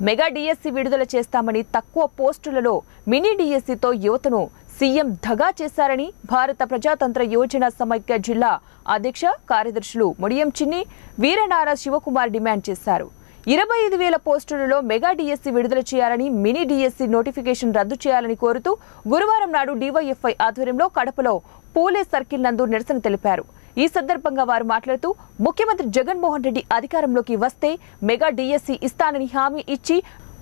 Mega DSC విడుదల చేస్తామని తక్కువ పోస్టులలో మినీ డిఎస్సితో యువతను సీఎం దగా చేశారని భారత ప్రజాతంత్ర యోజన సమైక్య జిల్లా అధ్యక్ష కార్యదర్శులు ముడియం చిన్ని వీరనార శివకుమార్ డిమాండ్ చేశారు. 25,000 పోస్టులలో మెగా డిఎస్సి విడుదల చేయాలని, మినీ డిఎస్సి నోటిఫికేషన్ రద్దు చేయాలని కోరుతూ గురువారం నాడు డివైఎఫ్ఐ ఆధ్వర్యంలో కడపలో పూలే సర్కిల్ నందు నిరసన తెలిపారు. ఈ సందర్భంగా వారు మాట్లాడుతూ ముఖ్యమంత్రి జగన్మోహన్ రెడ్డి అధికారంలోకి వస్తే మెగా డిఎస్సి ఇస్తానని హామీ ఇచ్చి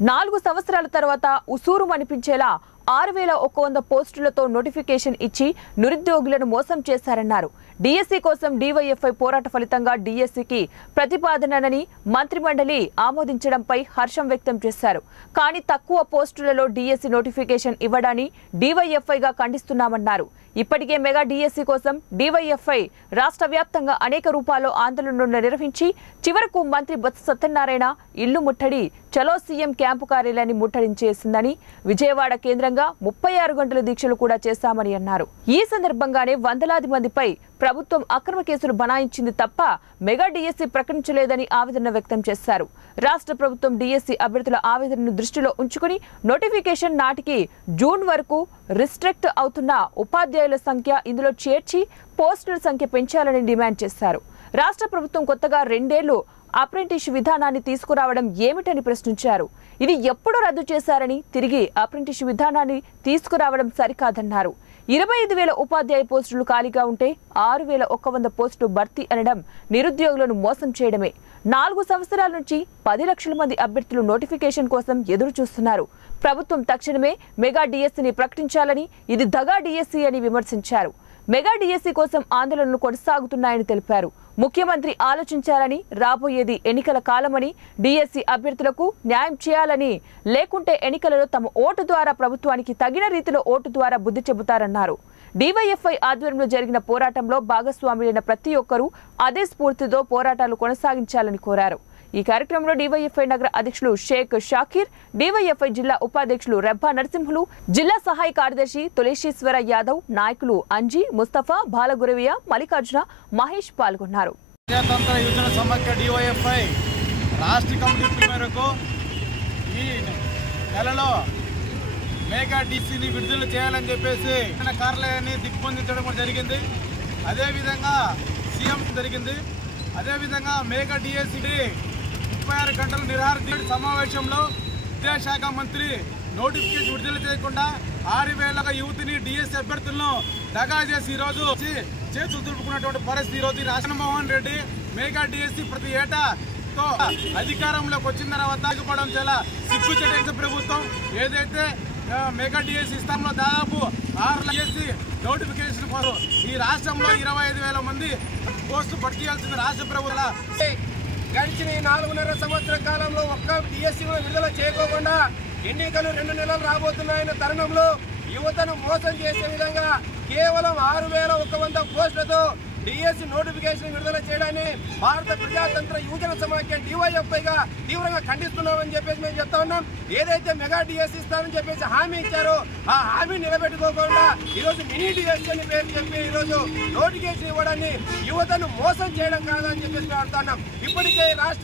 4 సంవత్సరాల తర్వాత ఉసూరు అనిపించేలా 6,100 పోస్టులతో నోటిఫికేషన్ ఇచ్చి నిరుద్యోగులను మోసం చేశారన్నారు. డిఎస్సి కోసం డివైఎఫ్ఐ పోరాట ఫలితంగా డిఎస్సికి ప్రతిపాదనని మంత్రిమండలి ఆమోదించడంపై హర్షం వ్యక్తం చేశారు. కానీ తక్కువ పోస్టులలో డిఎస్సి నోటిఫికేషన్ ఇవ్వడాన్ని డివైఎఫ్ఐగా ఖండిస్తున్నామన్నారు. ఇప్పటికే మెగా డిఎస్సి కోసం డివైఎఫ్ఐ రాష్ట్ర వ్యాప్తంగా అనేక రూపాల్లో ఆందోళనలు నిర్వహించి చివరకు మంత్రి బొత్స సత్యనారాయణ ఇల్లు ముట్టడి, చలో సీఎం క్యాంపు కార్యాలయాన్ని ముట్టడించేసిందని, విజయవాడ కేంద్రంగా 36 గంటల దీక్షలు కూడా చేశామని అన్నారు. ఈ సందర్భంగానే వందలాది మందిపై ప్రభుత్వం అక్రమ కేసులు బనాయించింది తప్ప మెగా డిఎస్సి ప్రకటించలేదని ఆవేదన వ్యక్తం చేశారు. రాష్ట్ర ప్రభుత్వం డిఎస్సి అభ్యర్థుల ఆవేదనను దృష్టిలో ఉంచుకుని నోటిఫికేషన్ నాటికి జూన్ వరకు రిస్ట్రిక్ట్ అవుతున్న ఉపాధ్యాయుల సంఖ్య ఇందులో చేర్చి పోస్టుల సంఖ్య పెంచాలని డిమాండ్ చేశారు. రాష్ట్ర ప్రభుత్వం కొత్తగా 2 ఏళ్లు అప్రెంటిస్ విధానాన్ని తీసుకురావడం ఏమిటని ప్రశ్నించారు. ఇది ఎప్పుడు రద్దు చేశారని, తిరిగి అప్రెంటిస్ విధానాన్ని తీసుకురావడం సరికాదన్నారు. 25,000 ఉపాధ్యాయ పోస్టులు ఖాళీగా ఉంటే 6,100 పోస్టులు భర్తీ అనడం నిరుద్యోగులను మోసం చేయడమే. 4 సంవత్సరాల నుంచి 10 లక్షల మంది అభ్యర్థులు నోటిఫికేషన్ కోసం ఎదురు చూస్తున్నారు. ప్రభుత్వం తక్షణమే మెగా డిఎస్సిని ప్రకటించాలని, ఇది దగా డిఎస్సి అని విమర్శించారు. మెగా డిఎస్సి కోసం ఆందోళనలు కొనసాగుతున్నాయని తెలిపారు. ముఖ్యమంత్రి ఆలోచించాలని, రాబోయేది ఎన్నికల కాలమని, డిఎస్సి అభ్యర్థులకు న్యాయం చేయాలని, లేకుంటే ఎన్నికలలో తమ ఓటు ద్వారా ప్రభుత్వానికి తగిన రీతిలో ఓటు ద్వారా బుద్ధి చెబుతారన్నారు. డివైఎఫ్ఐ ఆధ్వర్యంలో జరిగిన పోరాటంలో భాగస్వాములైన ప్రతి ఒక్కరూ అదే స్ఫూర్తితో పోరాటాలు కొనసాగించాలని కోరారు. ఈ కార్యక్రమంలో డివైఎఫ్ఐ నగర అధ్యక్షులు షేక్ షాకీర్, డివైఎఫ్ఐ జిల్లా ఉపాధ్యక్షులు రెబ్బా నరసింహులు, జిల్లా సహాయ కార్యదర్శి తులేశేశ్వర యాదవ్, నాయకులు అంజీ, ముస్తఫా, బాలగురవయ్య, మల్లికార్జున, మహేష్ పాల్గొన్నారు. ప్రజాతంత్ర యోజన సమైక్య డివైఎఫ్ఐ రాష్ట్ర కమిటీ మేరకు ఈ నెలలో మెగా డిఎస్సిని విడుదల చేయాలని చెప్పేసి కార్యాలయాన్ని దిగ్బంధించడం జరిగింది. అదేవిధంగా సీఎం జరిగింది. అదేవిధంగా మెగా డిఎస్సిని 36 గంటల నిరాహార దీక్ష సమావేశంలో విద్యాశాఖ మంత్రి నోటిఫికేషన్ విడుదల చేయకుండా 6,000 యువతిని డిఎస్సి అభ్యర్థులను దగా చేసి ఈరోజు చేతులు దులుపుకున్నటువంటి పరిస్థితి. ఈరోజు జగన్మోహన్ రెడ్డి మెగా డిఎస్సి ప్రతి ఏటా అధికారంలోకి వచ్చిన తర్వాత ఆగిపోవడం చాలా సిగ్గుచేటు ప్రభుత్వం. ఏదైతే మెగా డిఎస్సి ఇస్తాంలో దాదాపు 6 డిఎస్సి నోటిఫికేషన్ కోసం ఈ రాష్ట్రంలో 25,000 మంది పోస్టు భర్తీ చేయాల్సింది రాష్ట్ర ప్రభుత్వం. గడిచిన 4.5 సంవత్సర కాలంలో ఒక్క డిఎస్సి విడుదల చేయకోకుండా ఎన్నికలు 2 నెలలు రాబోతున్నాయన్న తరుణంలో యువతను మోసం చేసే విధంగా కేవలం 6,100 పోస్టులతో డిఎస్సి నోటిఫికేషన్ విడుదల చేయడాన్ని భారత ప్రజాతంత్ర యోజన సమైక్య డివైఎఫ్ఐగా తీవ్రంగా ఖండిస్తున్నామని చెప్పేసి మేము చెప్తా ఉన్నాం. ఏదైతే మెగా డిఎస్సి ఇస్తామని చెప్పేసి హామీ ఇచ్చారో ఆ హామీ నిలబెట్టుకోకుండా ఈరోజు మినీ డిఎస్సి అని పేరు చెప్పి ఈరోజు నోటిఫికేషన్ ఇవ్వడాన్ని యువతను మోసం చేయడం కాదని చెప్పేసి మేము అడుగుతున్నాం. ఇప్పటికే రాష్ట్ర